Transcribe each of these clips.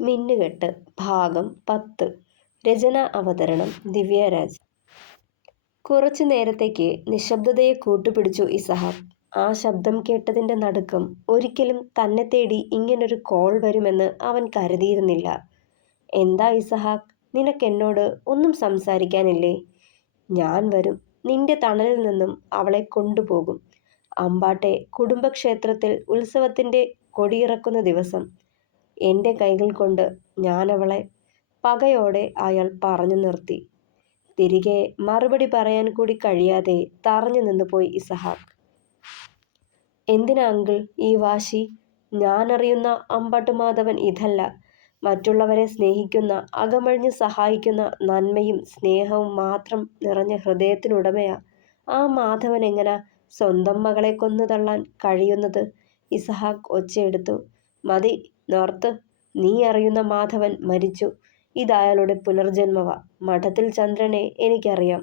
മിന്നുകെട്ട് ഭാഗം 10. രചന അവതരണം ദിവ്യരാജ്. കുറച്ചു നേരത്തേക്ക് നിശബ്ദതയെ കൂട്ടുപിടിച്ചു ഇസഹാക്ക്. ആ ശബ്ദം കേട്ടതിൻ്റെ നടുക്കം. ഒരിക്കലും തന്നെ തേടി ഇങ്ങനൊരു കോൾ വരുമെന്ന് അവൻ കരുതിയിരുന്നില്ല. എന്താ ഇസഹാക്ക്, നിനക്കെന്നോട് ഒന്നും സംസാരിക്കാനില്ലേ? ഞാൻ വരും, നിന്റെ തണലിൽ നിന്നും അവളെ കൊണ്ടുപോകും. അമ്പാട്ടെ കുടുംബക്ഷേത്രത്തിൽ ഉത്സവത്തിൻ്റെ കൊടിയിറക്കുന്ന ദിവസം എൻ്റെ കൈകൾ കൊണ്ട് ഞാനവളെ. പകയോടെ അയാൾ പറഞ്ഞു നിർത്തി. തിരികെ മറുപടി പറയാൻ കൂടി കഴിയാതെ തറഞ്ഞു നിന്നുപോയി ഇസഹാക്ക്. എന്തിനാ അങ്കിൾ ഈ വാശി? ഞാനറിയുന്ന അമ്പാട്ട് മാധവൻ ഇതല്ല. മറ്റുള്ളവരെ സ്നേഹിക്കുന്ന, അകമഴിഞ്ഞ് സഹായിക്കുന്ന, നന്മയും സ്നേഹവും മാത്രം നിറഞ്ഞ ഹൃദയത്തിനുടമയാ ആ മാധവൻ. എങ്ങനെ സ്വന്തം മകളെ കൊന്നു തള്ളാൻ കഴിയുന്നത്? ഇസഹാക്ക് ഒച്ചയെടുത്തു. മതി, നോർത്ത്. നീ അറിയുന്ന മാധവൻ മരിച്ചു. ഇതയാളുടെ പുനർജന്മവാ. മഠത്തിൽ ചന്ദ്രനെ എനിക്കറിയാം.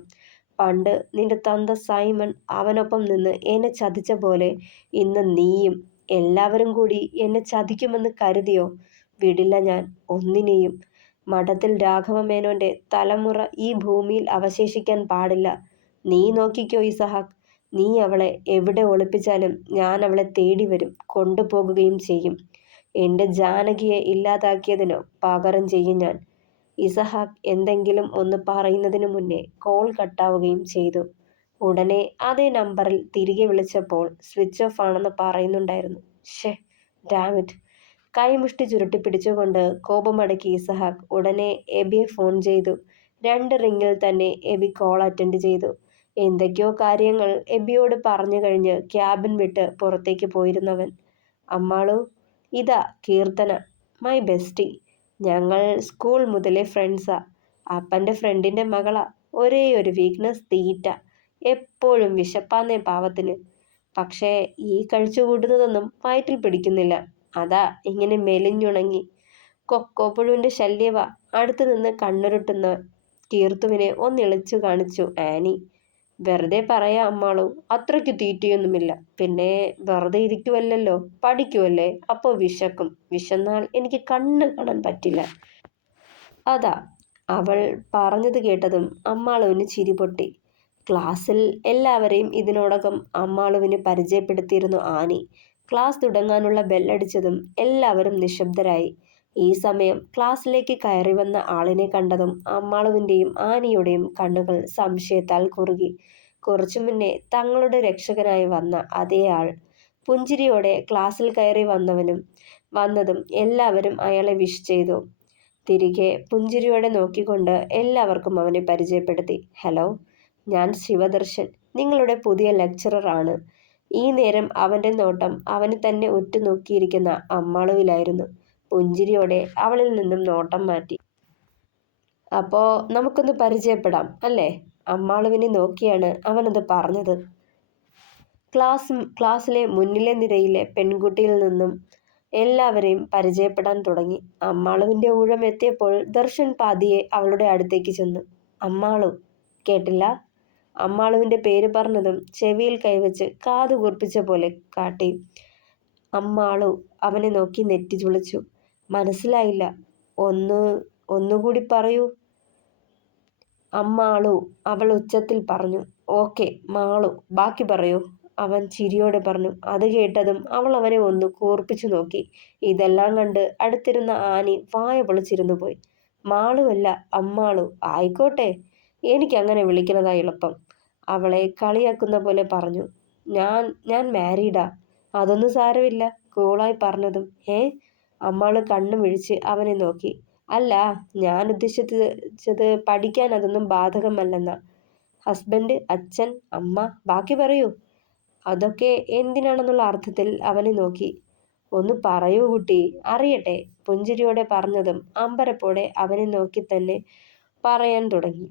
പണ്ട് നിന്റെ തന്ത സൈമൺ അവനൊപ്പം നിന്ന് എന്നെ ചതിച്ച പോലെ ഇന്ന് നീയും. എല്ലാവരും കൂടി എന്നെ ചതിക്കുമെന്ന് കരുതിയോ? വിടില്ല ഞാൻ ഒന്നിനെയും. മഠത്തിൽ രാഘവമേനോന്റെ തലമുറ ഈ ഭൂമിയിൽ അവശേഷിക്കാൻ പാടില്ല. നീ നോക്കിക്കോ ഇസഹാക്ക്. നീ അവളെ എവിടെ ഒളിപ്പിച്ചാലും ഞാൻ അവളെ തേടി വരും, കൊണ്ടുപോകുകയും ചെയ്യും. എൻ്റെ ജാനകിയെ ഇല്ലാതാക്കിയതിനു പകരം ചെയ്യും ഞാൻ. ഇസഹാക്ക് എന്തെങ്കിലും ഒന്ന് പറയുന്നതിനു മുന്നേ കോൾ കട്ടാവുകയും ചെയ്തു. ഉടനെ അതേ നമ്പറിൽ തിരികെ വിളിച്ചപ്പോൾ സ്വിച്ച് ഓഫ് ആണെന്ന് പറയുന്നുണ്ടായിരുന്നു. ഷേ, ഡാമിറ്റ്. കൈമുഷ്ടി ചുരുട്ടി പിടിച്ചുകൊണ്ട് കോപമടക്കി ഇസഹാക്ക് ഉടനെ എബിയെ ഫോൺ ചെയ്തു. 2 റിങ്ങിൽ തന്നെ എബി കോൾ അറ്റൻഡ് ചെയ്തു. എന്തൊക്കെയോ കാര്യങ്ങൾ എബിയോട് പറഞ്ഞു കഴിഞ്ഞ് ക്യാബിൻ വിട്ട് പുറത്തേക്ക് പോയിരുന്നവൻ. അമ്മാളു, ഇതാ കീർത്തന, മൈ ബെസ്റ്റി. ഞങ്ങൾ സ്കൂൾ മുതലേ ഫ്രണ്ട്സാ. അപ്പൻ്റെ ഫ്രണ്ടിൻ്റെ മകളാ. ഒരേ ഒരു വീക്ക്നെസ്, തീറ്റ. എപ്പോഴും വിശപ്പാന്നേ പാവത്തിന്. പക്ഷേ ഈ കഴിച്ചു കൂട്ടുന്നതൊന്നും വയറ്റിൽ പിടിക്കുന്നില്ല. അതാ ഇങ്ങനെ മെലിഞ്ഞുണങ്ങി. കൊക്കോപ്പുഴുവിൻ്റെ ശല്യവാ. അടുത്തു നിന്ന് കണ്ണുരുട്ടുന്ന കീർത്തുവിനെ ഒന്നിളിച്ചു കാണിച്ചു ആനി. വെറുതെ പറയാ അമ്മാളു, അത്രയ്ക്ക് തീറ്റയൊന്നുമില്ല. പിന്നെ വെറുതെ ഇരിക്കുവല്ലോ, പഠിക്കുവല്ലേ, അപ്പോൾ വിശക്കും. വിശന്നാൽ എനിക്ക് കണ്ണ് കാണാൻ പറ്റില്ല. അതാ. അവൾ പറഞ്ഞത് കേട്ടതും അമ്മാളുവിന് ചിരി പൊട്ടി. ക്ലാസ്സിൽ എല്ലാവരെയും ഇതിനോടകം അമ്മാളുവിന് പരിചയപ്പെടുത്തിയിരുന്നു ആനി. ക്ലാസ് തുടങ്ങാനുള്ള ബെല്ലടിച്ചതും എല്ലാവരും നിശബ്ദരായി. ഈ സമയം ക്ലാസ്സിലേക്ക് കയറി വന്ന ആളിനെ കണ്ടതും അമ്മാളുവിൻ്റെയും ആനിയുടെയും കണ്ണുകൾ സംശയത്താൽ കുറുകി. കുറച്ചു മുന്നേ തങ്ങളുടെ രക്ഷകനായി വന്ന അതേ ആൾ. പുഞ്ചിരിയോടെ ക്ലാസ്സിൽ കയറി വന്നതും എല്ലാവരും അയാളെ വിഷ് ചെയ്തു. തിരികെ പുഞ്ചിരിയോടെ നോക്കിക്കൊണ്ട് എല്ലാവർക്കും അവനെ പരിചയപ്പെടുത്തി. ഹലോ, ഞാൻ ശിവദർശൻ, നിങ്ങളുടെ പുതിയ ലെക്ചറർ ആണ്. ഈ നേരം അവൻ്റെ നോട്ടം അവന് തന്നെ ഉറ്റുനോക്കിയിരിക്കുന്ന അമ്മാളുവിലായിരുന്നു. പുഞ്ചിരിയോടെ അവളിൽ നിന്നും നോട്ടം മാറ്റി. അപ്പോ നമുക്കൊന്ന് പരിചയപ്പെടാം അല്ലേ? അമ്മാളുവിനെ നോക്കിയാണ് അവനത് പറഞ്ഞത്. ക്ലാസ്സിലെ മുന്നിലെ നിരയിലെ പെൺകുട്ടിയിൽ നിന്നും എല്ലാവരെയും പരിചയപ്പെടാൻ തുടങ്ങി. അമ്മാളുവിൻ്റെ ഊഴം എത്തിയപ്പോൾ ദർശൻ പാതിയെ അവളുടെ അടുത്തേക്ക് ചെന്നു. അമ്മാളു. കേട്ടില്ല? അമ്മാളുവിൻ്റെ പേര് പറഞ്ഞതും ചെവിയിൽ കൈവച്ച് കാതു കൂർപ്പിച്ച പോലെ കാട്ടി. അമ്മാളു അവനെ നോക്കി നെറ്റി ചുളിച്ചു. മനസ്സിലായില്ല. ഒന്നുകൂടി പറയൂ. അമ്മാളു, അവൾ ഉച്ചത്തിൽ പറഞ്ഞു. ഓക്കെ മാളു, ബാക്കി പറയൂ, അവൻ ചിരിയോടെ പറഞ്ഞു. അത് കേട്ടതും അവൾ അവനെ ഒന്ന് കൂർപ്പിച്ചു നോക്കി. ഇതെല്ലാം കണ്ട് അടുത്തിരുന്ന ആനി വായ പൊളിച്ചിരുന്നു പോയി. മാളുവല്ല, അമ്മാളു. ആയിക്കോട്ടെ, എനിക്കങ്ങനെ വിളിക്കുന്നതാ എളുപ്പം. അവളെ കളിയാക്കുന്ന പോലെ പറഞ്ഞു. ഞാൻ മാരീഡാ. അതൊന്നും സാരമില്ല, കൂളായി പറഞ്ഞതും. അമ്മാള് കണ്ണു മിഴിച്ച് അവനെ നോക്കി. അല്ല, ഞാൻ ഉദ്ദേശിച്ചത് പഠിക്കാൻ അതൊന്നും ബാധകമല്ലെന്നാ. ഹസ്ബൻഡ്, അച്ഛൻ, അമ്മ, ബാക്കി പറയൂ. അതൊക്കെ എന്തിനാണെന്നുള്ള അർത്ഥത്തിൽ അവനെ നോക്കി. ഒന്ന് പറയൂ കുട്ടി, അറിയട്ടെ. പുഞ്ചിരിയോടെ പറഞ്ഞതും അമ്പരപ്പോടെ അവനെ നോക്കി തന്നെ പറയാൻ തുടങ്ങി.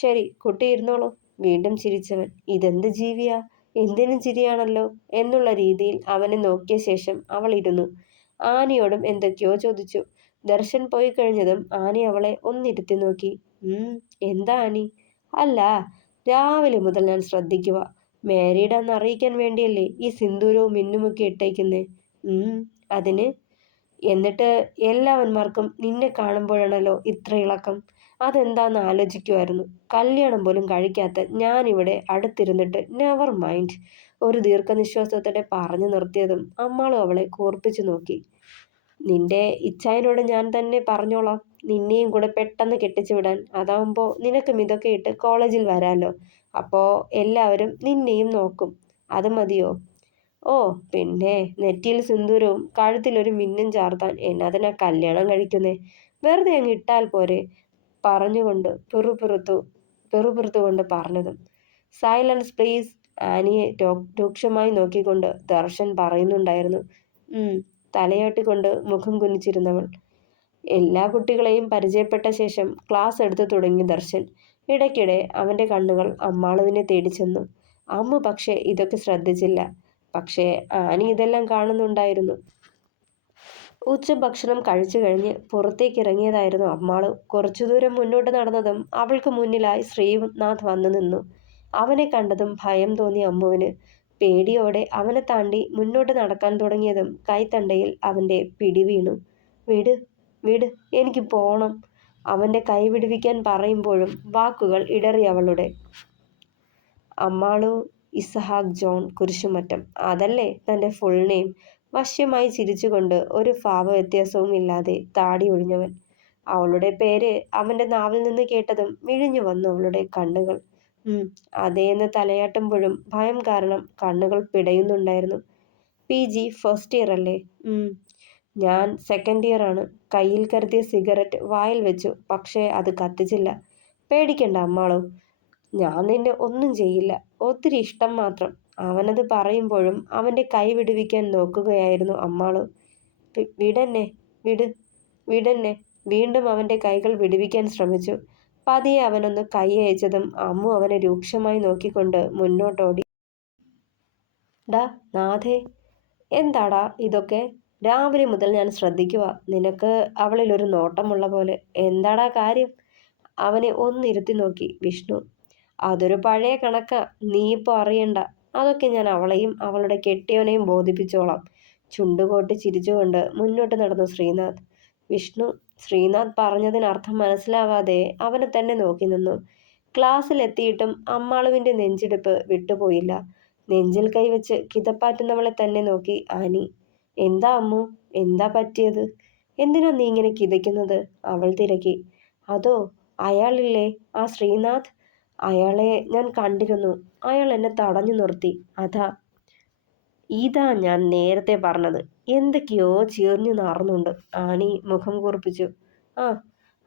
ശരി, കുട്ടി ഇരുന്നോളൂ. വീണ്ടും ചിരിച്ചവൻ. ഇതെന്ത് ജീവിയാ, എന്തിനും ചിരിയാണല്ലോ എന്നുള്ള രീതിയിൽ അവനെ നോക്കിയ ശേഷം അവൾ ഇരുന്നു. ആനിയോടും എന്തൊക്കെയോ ചോദിച്ചു. ദർശൻ പോയി കഴിഞ്ഞതും ആനി അവളെ ഒന്നിരുത്തി നോക്കി. എന്താ ആനി? അല്ല, രാവിലെ മുതൽ ഞാൻ ശ്രദ്ധിക്കുക. മാരീഡാന്ന് അറിയിക്കാൻ വേണ്ടിയല്ലേ ഈ സിന്ദൂരവും മിന്നുമൊക്കെ ഇട്ടേക്കുന്നേ? അതിന് എന്നിട്ട് എല്ലാവന്മാർക്കും നിന്നെ കാണുമ്പോഴാണല്ലോ ഇത്ര ഇളക്കം. അതെന്താന്ന് ആലോചിക്കുമായിരുന്നു. കല്യാണം പോലും കഴിക്കാത്ത ഞാനിവിടെ അടുത്തിരുന്നിട്ട് നെവർ മൈൻഡ്. ഒരു ദീർഘനിശ്വാസത്തോടെ പറഞ്ഞു നിർത്തിയതും അമ്മാളും അവളെ കൂർപ്പിച്ചു നോക്കി. നിന്റെ ഇച്ഛായനോട് ഞാൻ തന്നെ പറഞ്ഞോളാം, നിന്നെയും കൂടെ പെട്ടെന്ന് കെട്ടിച്ചു വിടാൻ. അതാവുമ്പോ നിനക്കും ഇതൊക്കെ ഇട്ട് കോളേജിൽ വരാലോ. അപ്പോ എല്ലാവരും നിന്നെയും നോക്കും. അത് മതിയോ? ഓ പിന്നെ, നെറ്റിയിൽ സിന്ദൂരവും കഴുത്തിലൊരു മിന്നും ചാർത്താൻ എന്നതിനാ കല്യാണം കഴിക്കുന്നേ? വെറുതെ അങ്ങ് ഇട്ടാൽ പോരെ? പറഞ്ഞുകൊണ്ട് പിറുപിറുത്തുകൊണ്ട് പറഞ്ഞതും. Silence please. ആനിയെ രൂക്ഷമായി നോക്കിക്കൊണ്ട് ദർശൻ പറയുന്നുണ്ടായിരുന്നു. തലയാട്ടിക്കൊണ്ട് മുഖം കുനിച്ചിരുന്നവൾ. എല്ലാ കുട്ടികളെയും പരിചയപ്പെട്ട ശേഷം ക്ലാസ് എടുത്തു തുടങ്ങി ദർശൻ. ഇടയ്ക്കിടെ അവന്റെ കണ്ണുകൾ അമ്മാളുവിനെ തേടി ചെന്നു. അമ്മ പക്ഷേ ഇതൊക്കെ ശ്രദ്ധിച്ചില്ല. പക്ഷേ ആനി ഇതെല്ലാം കാണുന്നുണ്ടായിരുന്നു. ഉച്ചഭക്ഷണം കഴിച്ചു കഴിഞ്ഞ് പുറത്തേക്കിറങ്ങിയതായിരുന്നു അമ്മാളു. കുറച്ചു ദൂരം മുന്നോട്ട് നടന്നതും അവൾക്ക് മുന്നിലായി ശ്രീനാഥ് വന്നു നിന്നു. അവനെ കണ്ടതും ഭയം തോന്നി അമ്മുവിന്. പേടിയോടെ അവനെ താണ്ടി മുന്നോട്ട് നടക്കാൻ തുടങ്ങിയതും കൈത്തണ്ടയിൽ അവന്റെ പിടി വീണു. വിട്, വിട്, എനിക്ക് പോണം. അവന്റെ കൈ വിടുവിക്കാൻ പറയുമ്പോഴും വാക്കുകൾ ഇടറി അവളുടെ. അമ്മാളു ഇസഹാക്ക് ജോൺ കുരിശുമറ്റം, അതല്ലേ തന്റെ ഫുൾ നെയിം? വശ്യമായി ചിരിച്ചുകൊണ്ട് ഒരു ഭാവവ്യത്യാസവും ഇല്ലാതെ താടി ഒഴിഞ്ഞവൻ. അവളുടെ പേര് അവന്റെ നാവിൽ നിന്ന് കേട്ടതും മിഴിഞ്ഞു വന്നു അവളുടെ കണ്ണുകൾ. അതേന്ന് തലയാട്ടുമ്പോഴും ഭയം കാരണം കണ്ണുകൾ പിടയുന്നുണ്ടായിരുന്നു. PG ഫസ്റ്റ് ഇയർ അല്ലേ? ഞാൻ സെക്കൻഡ് ഇയർ ആണ്. കയ്യിൽ കരുതിയ സിഗരറ്റ് വായിൽ വെച്ചു, പക്ഷേ അത് കത്തിച്ചില്ല. പേടിക്കണ്ട അമ്മാളു, ഞാൻ നിന്നെ ഒന്നും ചെയ്യില്ല. ഒത്തിരി ഇഷ്ടം മാത്രം. അവനത് പറയുമ്പോഴും അവന്റെ കൈ വിടുവിക്കാൻ നോക്കുകയായിരുന്നു അമ്മാളു. വിടെന്നെ, വിട്, വിടെന്നെ. വീണ്ടും അവന്റെ കൈകൾ വിടുവിക്കാൻ ശ്രമിച്ചു. പതിയെ അവനൊന്ന് കൈ അയച്ചതും അമ്മു അവനെ രൂക്ഷമായി നോക്കിക്കൊണ്ട് മുന്നോട്ടോടി. ഡാ നാഥേ, എന്താടാ ഇതൊക്കെ? രാവിലെ മുതൽ ഞാൻ ശ്രദ്ധിക്കുക. നിനക്ക് അവളിൽ ഒരു നോട്ടമുള്ള പോലെ. എന്താടാ കാര്യം? അവനെ ഒന്നിരുത്തി നോക്കി വിഷ്ണു. അതൊരു പഴയ കണക്കാ, നീ ഇപ്പോൾ അറിയണ്ട. അതൊക്കെ ഞാൻ അവളെയും അവളുടെ കെട്ടിയവനെയും ബോധിപ്പിച്ചോളാം. ചുണ്ടുകോട്ടി ചിരിച്ചുകൊണ്ട് മുന്നോട്ട് നടന്നു ശ്രീനാഥ്. വിഷ്ണു ശ്രീനാഥ് പറഞ്ഞതിനർത്ഥം മനസ്സിലാവാതെ അവനെ തന്നെ നോക്കി നിന്നു. ക്ലാസ്സിലെത്തിയിട്ടും അമ്മാളുവിന്റെ നെഞ്ചിടിപ്പ് വിട്ടുപോയില്ല. നെഞ്ചിൽ കൈവച്ച് കിതപ്പാറ്റുന്നവളെ തന്നെ നോക്കി ആനി. എന്താ അമ്മു, എന്താ പറ്റിയത്? എന്തിനാ നീ ഇങ്ങനെ കിതയ്ക്കുന്നത്? അവൾ തിരക്കി. അതോ, അയാളില്ലേ, ആ ശ്രീനാഥ്. അയാളെ ഞാൻ കണ്ടിരുന്നു. അയാൾ എന്നെ തടഞ്ഞു നിർത്തി. ഇതാ ഞാൻ നേരത്തെ പറഞ്ഞത്. എന്തൊക്കെയോ ചീർഞ്ഞു നാറുന്നുണ്ട്. ആനി മുഖം കൂർപ്പിച്ചു. ആ,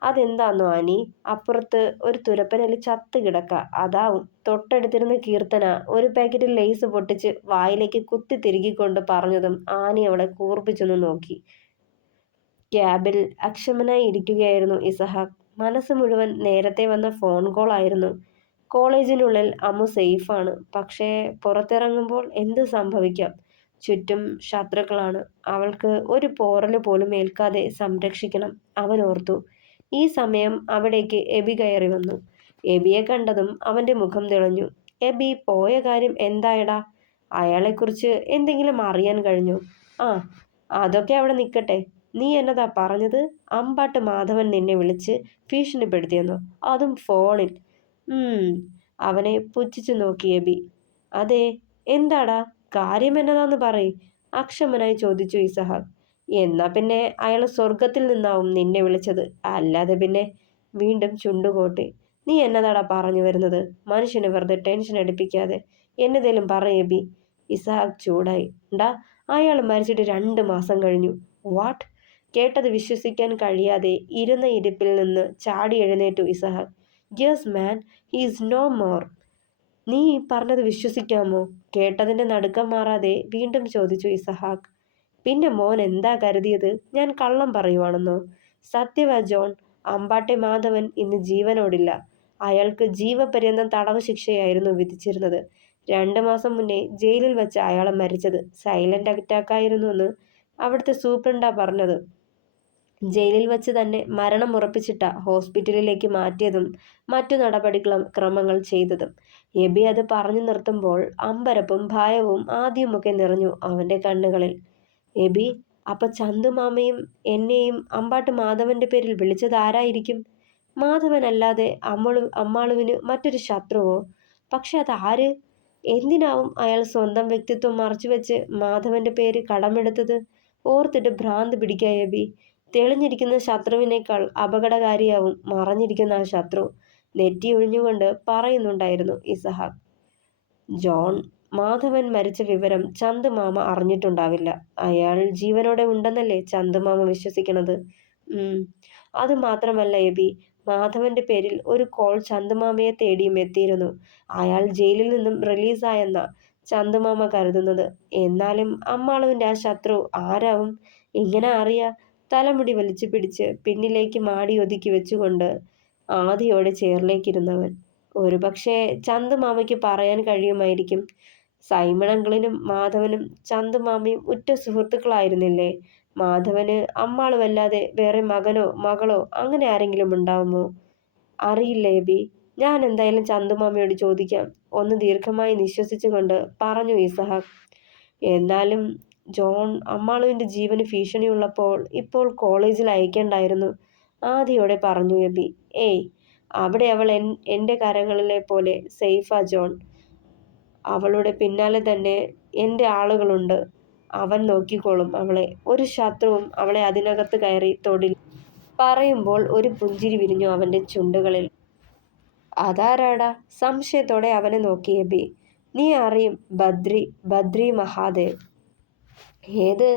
അതെന്താന്നോ ആനി? അപ്പുറത്ത് ഒരു തുരപ്പനെലി ചത്ത് കിടക്ക, അതാവും. തൊട്ടടുത്തിരുന്ന് കീർത്തന ഒരു പാക്കറ്റ് ലേസ് പൊട്ടിച്ച് വായിലേക്ക് കുത്തി തിരുകിക്കൊണ്ട് പറഞ്ഞതും ആനി അവളെ കൂർപ്പിച്ചൊന്ന് നോക്കി. ക്യാബിൽ അക്ഷമനായി ഇരിക്കുകയായിരുന്നു ഇസഹാക്ക്. മനസ്സ് മുഴുവൻ നേരത്തെ വന്ന ഫോൺ കോൾ ആയിരുന്നു. കോളേജിനുള്ളിൽ അമ്മു സേഫാണ്. പക്ഷേ പുറത്തിറങ്ങുമ്പോൾ എന്ത് സംഭവിക്കാം? ചുറ്റും ശത്രുക്കളാണ്. അവൾക്ക് ഒരു പോറല് പോലും ഏൽക്കാതെ സംരക്ഷിക്കണം, അവൻ ഓർത്തു. ഈ സമയം അവിടേക്ക് എബി കയറി വന്നു. എബിയെ കണ്ടതും അവന്റെ മുഖം തെളിഞ്ഞു. എബി, പോയ കാര്യം എന്തായടാ? അയാളെക്കുറിച്ച് എന്തെങ്കിലും അറിയാൻ കഴിഞ്ഞോ? ആ, അതൊക്കെ അവിടെ നിൽക്കട്ടെ. നീ എന്നതാ പറഞ്ഞത്? അമ്പാട്ട് മാധവൻ നിന്നെ വിളിച്ച് ഭീഷണിപ്പെടുത്തിയെന്നോ? അതും ഫോണിൽ? അവനെ പുച്ഛിച്ചു നോക്കി എബി. അതെ, എന്താടാ കാര്യം? എന്നതാന്ന് പറയ്, അക്ഷമനായി ചോദിച്ചു ഇസഹാക്ക്. എന്നാ പിന്നെ അയാൾ സ്വർഗത്തിൽ നിന്നാവും നിന്നെ വിളിച്ചത്, അല്ലാതെ പിന്നെ. വീണ്ടും ചുണ്ടുകോട്ടി. നീ എന്നതാടാ പറഞ്ഞു വരുന്നത്? മനുഷ്യനെ വെറുതെ ടെൻഷൻ അടിപ്പിക്കാതെ എന്നതേലും പറയബി. ഇസഹാക്ക് ചൂടായി. ഡാ, അയാൾ മരിച്ചിട്ട് 2 മാസം കഴിഞ്ഞു. വാട്ട്? കേട്ടത് വിശ്വസിക്കാൻ കഴിയാതെ ഇരുന്ന ഇരിപ്പിൽ നിന്ന് ചാടി എഴുന്നേറ്റു Isahak. Yes man, he's no more. നീ പറഞ്ഞത് വിശ്വസിക്കാമോ? കേട്ടതിന്റെ നടുക്കം മാറാതെ വീണ്ടും ചോദിച്ചു ഇസഹാക്ക്. പിന്നെ മോൻ എന്താ കരുതിയത്? ഞാൻ കള്ളം പറയുവാണെന്നോ? സത്യവാ ജോൺ, അമ്പാട്ടെ മാധവൻ ഇന്ന് ജീവനോടില്ല. അയാൾക്ക് ജീവപര്യന്തം തടവ് ശിക്ഷയായിരുന്നു വിധിച്ചിരുന്നത്. 2 മാസം മുന്നേ ജയിലിൽ വെച്ച് അയാൾ മരിച്ചത് സൈലന്റ് അറ്റാക്ക് ആയിരുന്നു എന്ന് അവിടുത്തെ സൂപ്രണ്ടാ പറഞ്ഞത്. ജയിലിൽ വച്ച് തന്നെ മരണം ഉറപ്പിച്ചിട്ട ഹോസ്പിറ്റലിലേക്ക് മാറ്റിയതും മറ്റു ക്രമങ്ങൾ ചെയ്തതും. എബി അത് പറഞ്ഞു നിർത്തുമ്പോൾ അമ്പരപ്പും ഭയവും ആദ്യമൊക്കെ നിറഞ്ഞു അവന്റെ കണ്ണുകളിൽ. എബി, അപ്പൊ ചന്തുമാമയും എന്നെയും അമ്പാട്ട് മാധവന്റെ പേരിൽ വിളിച്ചത് ആരായിരിക്കും? മാധവനല്ലാതെ അമ്മാളുവിന് മറ്റൊരു ശത്രുവോ? പക്ഷെ അതാര്? എന്തിനാവും അയാൾ സ്വന്തം വ്യക്തിത്വം മറച്ചുവെച്ച് മാധവന്റെ പേര് കടമെടുത്തത്? ഓർത്തിട്ട് ഭ്രാന്ത് പിടിക്കായ ബി. തെളിഞ്ഞിരിക്കുന്ന ശത്രുവിനേക്കാൾ അപകടകാരിയാവും മറഞ്ഞിരിക്കുന്ന ആ ശത്രു. നെറ്റി ഒഴിഞ്ഞുകൊണ്ട് പറയുന്നുണ്ടായിരുന്നു ഇസഹാക്ക്. ജോൺ, മാധവൻ മരിച്ച വിവരം ചന്തുമാമ അറിഞ്ഞിട്ടുണ്ടാവില്ല. അയാൾ ജീവനോടെ ഉണ്ടെന്നല്ലേ ചന്തുമാമ വിശ്വസിക്കണത്? അത് മാത്രമല്ല എബി, മാധവന്റെ പേരിൽ ഒരു കോൾ ചന്തുമാമയെ തേടിയും എത്തിയിരുന്നു. അയാൾ ജയിലിൽ നിന്നും റിലീസായെന്ന ചന്തുമാമ കരുതുന്നത്. എന്നാലും അമ്മാളുവിന്റെ ആ ശത്രു ആരാവും? ഇങ്ങനെ അറിയാ? തലമുടി വലിച്ചു പിടിച്ച് പിന്നിലേക്ക് മാടി ഒതുക്കി വെച്ചുകൊണ്ട് ആദിയോടെ ചേറിലേക്കിരുന്നവൻ. ഒരുപക്ഷെ ചന്തുമാമയ്ക്ക് പറയാൻ കഴിയുമായിരിക്കും. സൈമൺ അങ്കിളിനും മാധവനും ചന്തുമാമയും ഉറ്റ സുഹൃത്തുക്കളായിരുന്നില്ലേ? മാധവന് അമ്മാളുമല്ലാതെ വേറെ മകനോ മകളോ അങ്ങനെ ആരെങ്കിലും ഉണ്ടാവുമോ? അറിയില്ല എബി. ഞാൻ എന്തായാലും ചന്തുമാമയോട് ചോദിക്കാം. ഒന്ന് ദീർഘമായി നിശ്വസിച്ചുകൊണ്ട് പറഞ്ഞു ഇസഹാക്ക്. എന്നാലും ജോൺ, അമ്മാളുവിന്റെ ജീവന് ഭീഷണിയുള്ളപ്പോൾ ഇപ്പോൾ കോളേജിൽ അയക്കേണ്ടായിരുന്നു, ആദിയോടെ പറഞ്ഞു എബി. ഏയ്, അവിടെ അവൾ എൻ്റെ കരങ്ങളിലെ പോലെ സേഫാ ജോൺ. അവളുടെ പിന്നാലെ തന്നെ എൻ്റെ ആളുകളുണ്ട്. അവൻ നോക്കിക്കോളും അവളെ. ഒരു ശത്രുവും അവളെ അതിനകത്ത് കയറി തൊടില്ല. പറയുമ്പോൾ ഒരു പുഞ്ചിരി വിരിഞ്ഞു അവന്റെ ചുണ്ടുകളിൽ. അതാരാടാ? സംശയത്തോടെ അവനെ നോക്കി എബി. നീ അറിയും, ബദ്രി മഹാദേവ്. ഏത്?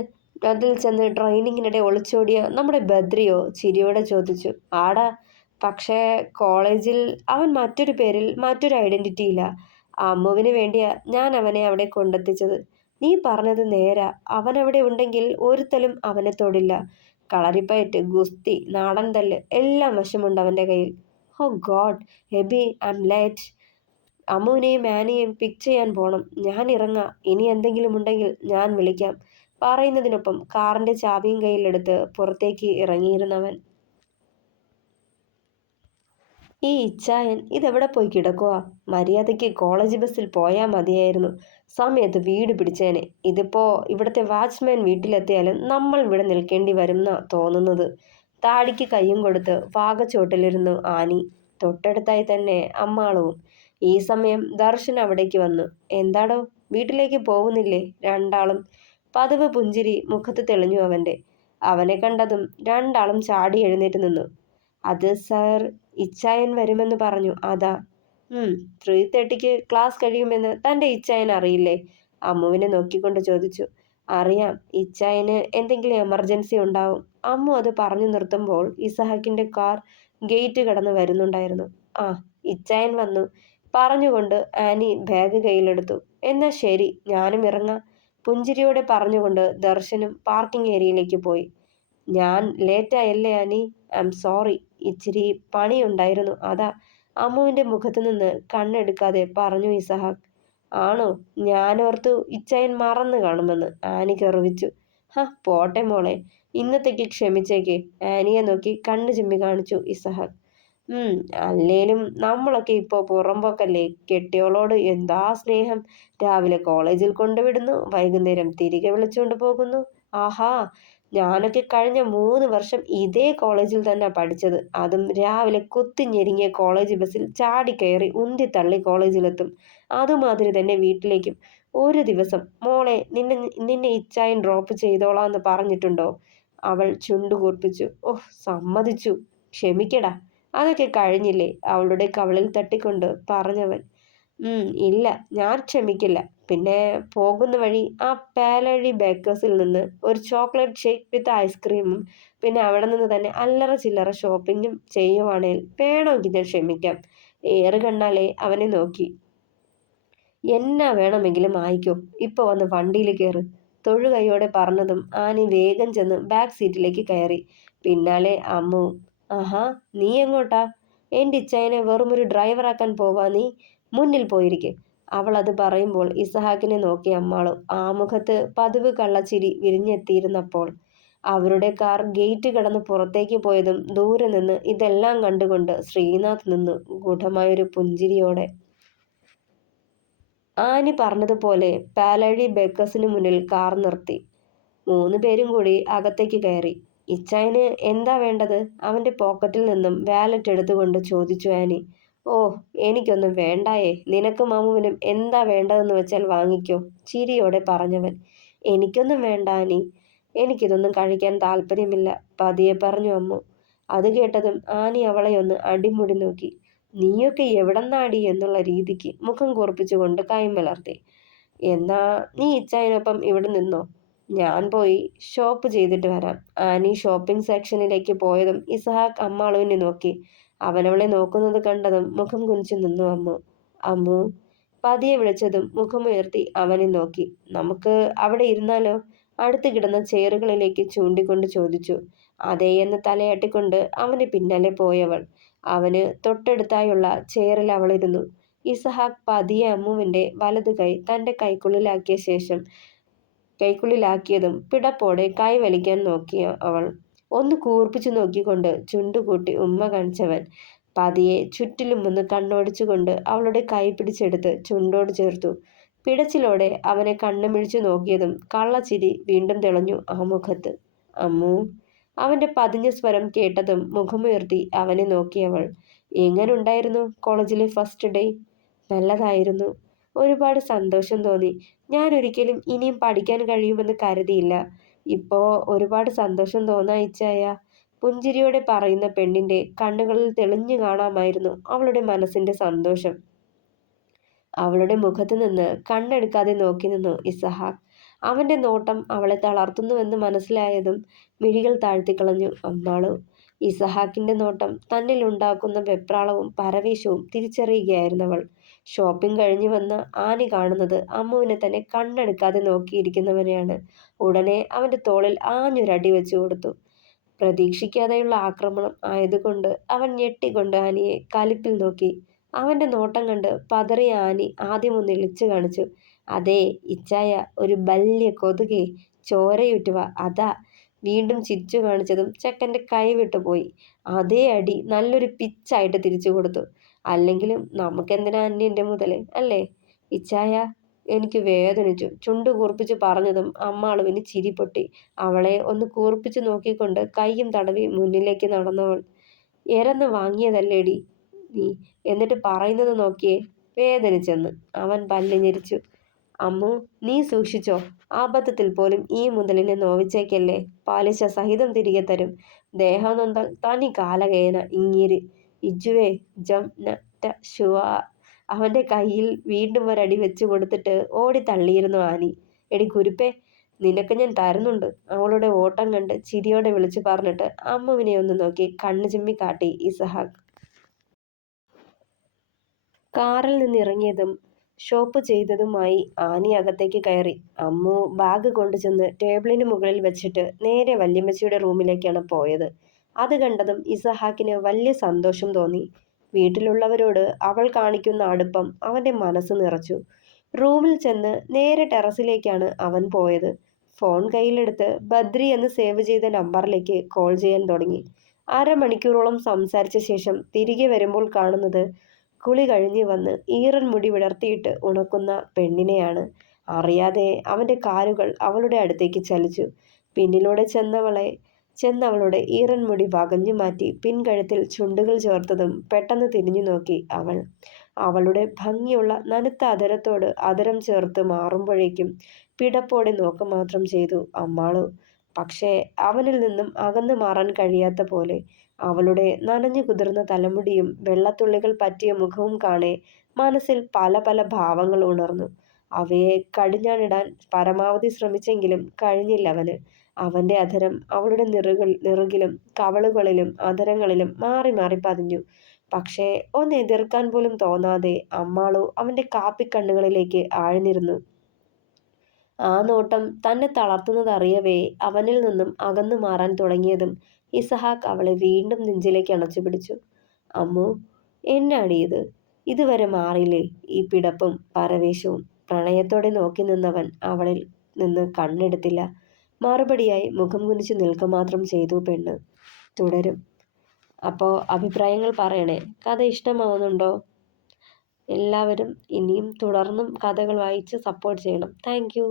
അതിൽ ചെന്ന് ട്രെയിനിങ്ങിനിടെ ഒളിച്ചോടിയ നമ്മുടെ ബദ്രിയോ? ചിരിയോടെ ചോദിച്ചു. ആടാ, പക്ഷേ കോളേജിൽ അവൻ മറ്റൊരു പേരിൽ, മറ്റൊരു ഐഡന്റിറ്റിയില്ല. അമ്മുവിന് വേണ്ടിയാ ഞാൻ അവനെ അവിടെ കൊണ്ടെത്തിച്ചത്. നീ പറഞ്ഞത് നേരാ. അവൻ അവിടെ ഉണ്ടെങ്കിൽ ഒരുത്തലും അവനെ തൊടില്ല. കളരിപ്പയറ്റ്, ഗുസ്തി, നാടൻ തല്ല് എല്ലാം വശമുണ്ട് അവന്റെ കയ്യിൽ. Oh god Aby, I'm late. അമ്മുവിനെയും ആനിയെയും പിക്ക് ചെയ്യാൻ പോണം. ഞാൻ ഇറങ്ങാം. ഇനി എന്തെങ്കിലും ഉണ്ടെങ്കിൽ ഞാൻ വിളിക്കാം. പറയുന്നതിനൊപ്പം കാറിന്റെ ചാവിയും കയ്യിലെടുത്ത് പുറത്തേക്ക് ഇറങ്ങിയിരുന്നവൻ. ഈ ഇച്ചായൻ ഇതെവിടെ പോയി കിടക്കുക? മര്യാദയ്ക്ക് കോളേജ് ബസ്സിൽ പോയാ മതിയായിരുന്നു. സമയത്ത് വീട് പിടിച്ചേനെ. ഇതിപ്പോ ഇവിടുത്തെ വാച്ച്മാൻ വീട്ടിലെത്തിയാലും നമ്മൾ ഇവിടെ നിൽക്കേണ്ടി വരുമെന്നാ തോന്നുന്നത്. താടിക്ക് കയ്യും കൊടുത്ത് വാകച്ചോട്ടിലിരുന്നു ആനി. തൊട്ടടുത്തായി തന്നെ അമ്മാളവും. ഈ സമയം ദർശൻ അവിടേക്ക് വന്നു. എന്താടോ, വീട്ടിലേക്ക് പോകുന്നില്ലേ? രണ്ടാളും. പതിവ് പുഞ്ചിരി മുഖത്ത് തെളിഞ്ഞു അവന്റെ. അവനെ കണ്ടതും രണ്ടാളും ചാടി എഴുന്നേറ്റ് നിന്നു. അത് സർ, ഇച്ചായൻ വരുമെന്ന് പറഞ്ഞു, അതാ. 3:30 ക്ലാസ് കഴിയുമെന്ന് തൻ്റെ ഇച്ചായൻ അറിയില്ലേ? അമ്മുവിനെ നോക്കിക്കൊണ്ട് ചോദിച്ചു. അറിയാം, ഇച്ചായന് എന്തെങ്കിലും എമർജൻസി ഉണ്ടാവും. അമ്മു അത് പറഞ്ഞു നിർത്തുമ്പോൾ ഇസഹാക്കിന്റെ കാർ ഗേറ്റ് കടന്ന് വരുന്നുണ്ടായിരുന്നു. ആ, ഇച്ചായൻ വന്നു പറഞ്ഞുകൊണ്ട് ആനി ബാഗ് കയ്യിലെടുത്തു. എന്നാ ശരി, ഞാനും ഇറങ്ങാം. പുഞ്ചിരിയോടെ പറഞ്ഞുകൊണ്ട് ദർശനും പാർക്കിംഗ് ഏരിയയിലേക്ക് പോയി. ഞാൻ ലേറ്റായല്ലേ ആനി? ഐ എം സോറി, ഇച്ചിരി പണിയുണ്ടായിരുന്നു, അതാ. അമ്മുവിന്റെ മുഖത്തു നിന്ന് കണ്ണെടുക്കാതെ പറഞ്ഞു ഇസഹാക്ക്. ആണോ? ഞാനോർത്തു ഇച്ചായൻ മറന്നു കാണുമെന്ന്, ആനി കെറുവിച്ചു. പോട്ടെ മോളെ, ഇന്നത്തേക്ക് ക്ഷമിച്ചേക്ക്. ആനിയെ നോക്കി കണ്ണു ചിമ്മി കാണിച്ചു ഇസഹാക്ക്. അല്ലേലും നമ്മളൊക്കെ ഇപ്പോ പുറമ്പോക്കല്ലേ. കെട്ടിയോളോട് എന്താ സ്നേഹം. രാവിലെ കോളേജിൽ കൊണ്ടുവിടുന്നു, വൈകുന്നേരം തിരികെ വിളിച്ചുകൊണ്ട് പോകുന്നു. ആഹാ, ഞാനൊക്കെ കഴിഞ്ഞ 3 വർഷം ഇതേ കോളേജിൽ തന്നെ പഠിച്ചത്. അതും രാവിലെ കുത്തിഞ്ഞെരുങ്ങിയ കോളേജ് ബസ്സിൽ ചാടിക്കയറി ഉന്തിത്തള്ളി കോളേജിലെത്തും. അതുമാതിരി തന്നെ വീട്ടിലേക്കും. ഒരു ദിവസം മോളെ നിന്നെ ഇച്ചായൻ ഡ്രോപ്പ് ചെയ്തോളാന്ന് പറഞ്ഞിട്ടുണ്ടോ? അവൾ ചുണ്ടുകൂർപ്പിച്ചു. ഓഹ്, സമ്മതിച്ചു. ക്ഷമിക്കടാ, അതൊക്കെ കഴിഞ്ഞില്ലേ? അവളുടെ കവളിൽ തട്ടിക്കൊണ്ട് പറഞ്ഞവൻ. ഇല്ല, ഞാൻ ക്ഷമിക്കില്ല. പിന്നെ പോകുന്ന വഴി ആ പാലഴി ബേക്കേഴ്സിൽ നിന്ന് ഒരു ചോക്ലേറ്റ് ഷേക്ക് വിത്ത് ഐസ്ക്രീമും പിന്നെ അവിടെ നിന്ന് തന്നെ അല്ലറ ചില്ലറ ഷോപ്പിങ്ങും ചെയ്യുവാണേൽ വേണമെങ്കിൽ ഞാൻ ക്ഷമിക്കാം. ഏറ് കണ്ണാലെ അവനെ നോക്കി. എന്നാ വേണമെങ്കിലും ആയിക്കോ, ഇപ്പൊ വന്ന് വണ്ടിയിൽ കയറ്. തൊഴുകൈയോടെ പറഞ്ഞതും ആനി വേഗം ചെന്ന് ബാക്ക് സീറ്റിലേക്ക് കയറി. പിന്നാലെ അമ്മു. ആഹാ, നീ എങ്ങോട്ടാ? എൻ്റെ ഇച്ചായനെ വെറുമൊരു ഡ്രൈവറാക്കാൻ പോവാ നീ? മുന്നിൽ പോയിരിക്കെ. അവൾ അത് പറയുമ്പോൾ ഇസഹാക്കിനെ നോക്കി അമ്മാളു. ആ മുഖത്ത് പതിവ് കള്ളച്ചിരി വിരിഞ്ഞെത്തിയിരുന്നപ്പോൾ. അവരുടെ കാർ ഗേറ്റ് കടന്ന് പുറത്തേക്ക് പോയതും ദൂരെ നിന്ന് ഇതെല്ലാം കണ്ടുകൊണ്ട് ശ്രീനാഥ് നിന്നു ഗൂഢമായൊരു പുഞ്ചിരിയോടെ. ആനി പറഞ്ഞതുപോലെ പാലഴി ബേക്കേഴ്സിന് മുന്നിൽ കാർ നിർത്തി. 3 പേരും കൂടി അകത്തേക്ക് കയറി. ഇച്ചായന് എന്താ വേണ്ടത്? അവന്റെ പോക്കറ്റിൽ നിന്നും വാലറ്റ് എടുത്തുകൊണ്ട് ചോദിച്ചു ആനി. ഓ, എനിക്കൊന്നും വേണ്ടായേ. നിനക്കും അമ്മുവിനും എന്താ വേണ്ടതെന്ന് വെച്ചാൽ വാങ്ങിക്കോ, ചിരിയോടെ പറഞ്ഞവൻ. എനിക്കൊന്നും വേണ്ട ആനി, എനിക്കിതൊന്നും കഴിക്കാൻ താല്പര്യമില്ല, പതിയെ പറഞ്ഞു അമ്മു. അത് കേട്ടതും ആനി അവളെ ഒന്ന് അടിമുടി നോക്കി. നീയൊക്കെ എവിടെന്നാടി എന്നുള്ള രീതിക്ക് മുഖം കൂർപ്പിച്ചുകൊണ്ട് കൈമലർത്തി. എന്നാ നീ ഇച്ചായനൊപ്പം ഇവിടെ നിന്നോ, ഞാൻ പോയി ഷോപ്പ് ചെയ്തിട്ട് വരാം. ആനി ഷോപ്പിംഗ് സെക്ഷനിലേക്ക് പോയതും ഇസഹാക്ക് അമ്മാളുവിനെ നോക്കി. അവനവളെ നോക്കുന്നത് കണ്ടതും മുഖം കുനിച്ചു നിന്നു അമ്മു. അമ്മു പതിയെ വിളിച്ചതും മുഖമുയർത്തി അവനെ നോക്കി. നമുക്ക് അവിടെ ഇരുന്നാലോ? അടുത്ത് കിടന്ന ചെയറുകളിലേക്ക് ചൂണ്ടിക്കൊണ്ട് ചോദിച്ചു. അതേ എന്ന് തലയാട്ടിക്കൊണ്ട് അവന് പിന്നാലെ പോയവൾ. അവന് തൊട്ടടുത്തായുള്ള ചെയറിൽ അവളിരുന്നു. ഇസഹാക്ക് പതിയെ അമ്മുവിന്റെ വലതു കൈ തന്റെ കൈക്കുള്ളിലാക്കിയതും പിടപ്പോടെ കൈ വലിക്കാൻ നോക്കിയ അവൾ. ഒന്ന് കൂർപ്പിച്ചു നോക്കിക്കൊണ്ട് ചുണ്ടുകൂട്ടി ഉമ്മ കാണിച്ചവൻ പതിയെ ചുറ്റിലും ഒന്ന് കണ്ണോടിച്ചുകൊണ്ട് അവളുടെ കൈ പിടിച്ചെടുത്ത് ചുണ്ടോട് ചേർത്തു. പിടച്ചിലോടെ അവനെ കണ്ണുമിഴിച്ചു നോക്കിയതും കള്ളച്ചിരി വീണ്ടും തെളിഞ്ഞു ആ മുഖത്ത്. അമ്മു, അവന്റെ പതിഞ്ഞ സ്വരം കേട്ടതും മുഖമുയർത്തി അവനെ നോക്കിയവൾ. എങ്ങനുണ്ടായിരുന്നു കോളേജിലെ ഫസ്റ്റ് ഡേ? നല്ലതായിരുന്നു. ഒരുപാട് സന്തോഷം തോന്നി. ഞാൻ ഒരിക്കലും ഇനിയും പഠിക്കാൻ കഴിയുമെന്ന് കരുതിയില്ല. ഇപ്പോ ഒരുപാട് സന്തോഷം തോന്നാ ഇച്ചായ. പുഞ്ചിരിയോടെ പറയുന്ന പെണ്ണിന്റെ കണ്ണുകളിൽ തെളിഞ്ഞു കാണാമായിരുന്നു അവളുടെ മനസ്സിന്റെ സന്തോഷം. അവളുടെ മുഖത്ത് നിന്ന് കണ്ണെടുക്കാതെ നോക്കി നിന്നു ഇസഹാക്ക്. അവന്റെ നോട്ടം അവളെ തളർത്തുന്നുവെന്ന് മനസ്സിലായതും മിഴികൾ താഴ്ത്തിക്കളഞ്ഞു അമ്മാളു. ഇസഹാക്കിന്റെ നോട്ടം തന്നിൽ ഉണ്ടാക്കുന്ന വെപ്രാളവും പരവേശവും തിരിച്ചറിയുകയായിരുന്നവൾ. ഷോപ്പിംഗ് കഴിഞ്ഞു വന്ന ആനി കാണുന്നത് അമ്മുവിനെ തന്നെ കണ്ണെടുക്കാതെ നോക്കിയിരിക്കുന്നവനെയാണ്. ഉടനെ അവന്റെ തോളിൽ ആഞ്ഞൊരടി വെച്ചു കൊടുത്തു. പ്രതീക്ഷിക്കാതെയുള്ള ആക്രമണം ആയതുകൊണ്ട് അവൻ ഞെട്ടിക്കൊണ്ട് ആനിയെ കലിപ്പിൽ നോക്കി. അവന്റെ നോട്ടം കണ്ട് പതറിയ ആനി ആദ്യമൊന്ന് ഇളിച്ചു കാണിച്ചു. അതേ ഇച്ചായ, ഒരു ബല്യ കൊതുകെ, ചോരയുറ്റുവ അതാ. വീണ്ടും ചിരിച്ചു കാണിച്ചതും ചെക്കൻ്റെ കൈ വിട്ടുപോയി. അതേ അടി നല്ലൊരു പിച്ചായിട്ട് തിരിച്ചു കൊടുത്തു. അല്ലെങ്കിലും നമുക്കെന്തിനാ അന്യൻ്റെ മുതല് അല്ലേ ഇച്ചായ? എനിക്ക് വേദനിച്ചു, ചുണ്ടു കൂർപ്പിച്ച് പറഞ്ഞതും അമ്മാളുവിന് ചിരി പൊട്ടി. അവളെ ഒന്ന് കൂർപ്പിച്ചു നോക്കിക്കൊണ്ട് കയ്യും തടവി മുന്നിലേക്ക് നടന്നവൾ. എരന്ന് വാങ്ങിയതല്ലേടി നീ, എന്നിട്ട് പറയുന്നത് നോക്കിയേ, വേദനിച്ചെന്ന്. അവൻ പല്ല് ഞെരിച്ചു. അമ്മു, നീ സൂക്ഷിച്ചോ, അബദ്ധത്തിൽ പോലും ഈ മുതലിനെ നോവിച്ചേക്കല്ലേ, പലിശ സഹിതം തിരികെ തരും. ദേഹം നൊന്താൽ തനി കാലകേന ഇങ്ങേര്. ഇജുവേ ജം നറ്റ ഷുവാ. അവന്റെ കയ്യിൽ വീണ്ടും ഒരടി വെച്ചു കൊടുത്തിട്ട് ഓടി തള്ളിയിരുന്നു ആനി. എടി കുരുപ്പേ, നിനക്ക് ഞാൻ തരുന്നുണ്ട്, അവളുടെ ഓട്ടം കണ്ട് ചിരിയോടെ വിളിച്ചു പറഞ്ഞിട്ട് അമ്മുവിനെ ഒന്ന് നോക്കി കണ്ണു ചിമ്മി കാട്ടി ഇസഹാക്ക്. കാറിൽ നിന്നിറങ്ങിയതും ഷോപ്പ് ചെയ്തതുമായി ആനി അകത്തേക്ക് കയറി. അമ്മു ബാഗ് കൊണ്ടുചെന്ന് ടേബിളിന് മുകളിൽ വെച്ചിട്ട് നേരെ വല്യമ്മച്ചിയുടെ റൂമിലേക്കാണ് പോയത്. അത് കണ്ടതും ഇസഹാക്കിന് വലിയ സന്തോഷം തോന്നി. വീട്ടിലുള്ളവരോട് അവൾ കാണിക്കുന്ന അടുപ്പം അവന്റെ മനസ്സ് നിറച്ചു. റൂമിൽ ചെന്ന് നേരെ ടെറസിലേക്കാണ് അവൻ പോയത്. ഫോൺ കയ്യിലെടുത്ത് ബദ്രി എന്ന് സേവ് ചെയ്ത നമ്പറിലേക്ക് കോൾ ചെയ്യാൻ തുടങ്ങി. അരമണിക്കൂറോളം സംസാരിച്ച ശേഷം തിരികെ വരുമ്പോൾ കാണുന്നത് കുളി കഴിഞ്ഞ് വന്ന് ഈറൻ മുടി വിടർത്തിയിട്ട് ഉണക്കുന്ന പെണ്ണിനെയാണ്. അറിയാതെ അവന്റെ കാലുകൾ അവളുടെ അടുത്തേക്ക് ചലിച്ചു. പിന്നിലൂടെ ചെന്നവളുടെ ഈറൻ മുടി വകഞ്ഞു മാറ്റി പിൻകഴുത്തിൽ ചുണ്ടുകൾ ചേർത്തതും പെട്ടെന്ന് തിരിഞ്ഞു നോക്കി അവൾ. അവളുടെ ഭംഗിയുള്ള നനുത്ത അധരത്തോട് അധരം ചേർത്ത് മാറുമ്പോഴേക്കും പിടപ്പോടെ നോക്ക് മാത്രം ചെയ്തു അമ്മാളു. പക്ഷേ അവനിൽ നിന്നും അകന്നു മാറാൻ കഴിയാത്ത പോലെ. അവളുടെ നനഞ്ഞു കുതിർന്ന തലമുടിയും വെള്ളത്തുള്ളികൾ പറ്റിയ മുഖവും കാണെ മനസ്സിൽ പല പല ഭാവങ്ങൾ ഉണർന്നു. അവയെ കടിഞ്ഞാണിടാൻ പരമാവധി ശ്രമിച്ചെങ്കിലും കഴിഞ്ഞില്ലവന്. അവന്റെ അധരം അവളുടെ നെറുകിലും കവളുകളിലും അധരങ്ങളിലും മാറി മാറി പതിഞ്ഞു. പക്ഷേ ഒന്ന് എതിർക്കാൻ പോലും തോന്നാതെ അമ്മാളു അവന്റെ കാപ്പിക്കണ്ണുകളിലേക്ക് ആഴ്ന്നിരുന്നു. ആ നോട്ടം തന്നെ തളർത്തുന്നതറിയവേ അവനിൽ നിന്നും അകന്നു മാറാൻ തുടങ്ങിയതും ഇസഹാക്ക് അവളെ വീണ്ടും നെഞ്ചിലേക്ക് അണച്ചു പിടിച്ചു. അമ്മു, എന്നാടി ഇത്? ഇതുവരെ മാറിയില്ലേ ഈ പിടപ്പും പരവേശവും? പ്രണയത്തോടെ നോക്കി നിന്നവൻ അവളിൽ നിന്ന് കണ്ണെടുത്തില്ല. മറുപടിയായി മുഖം കുനിച്ചു നിൽക്കുക മാത്രം ചെയ്തു പെണ്ണ്. തുടരും. അപ്പോൾ അഭിപ്രായങ്ങൾ പറയണേ. കഥ ഇഷ്ടമാവുന്നുണ്ടോ? എല്ലാവരും ഇനിയും തുടർന്നും കഥകൾ വായിച്ച് സപ്പോർട്ട് ചെയ്യണം. Thank you.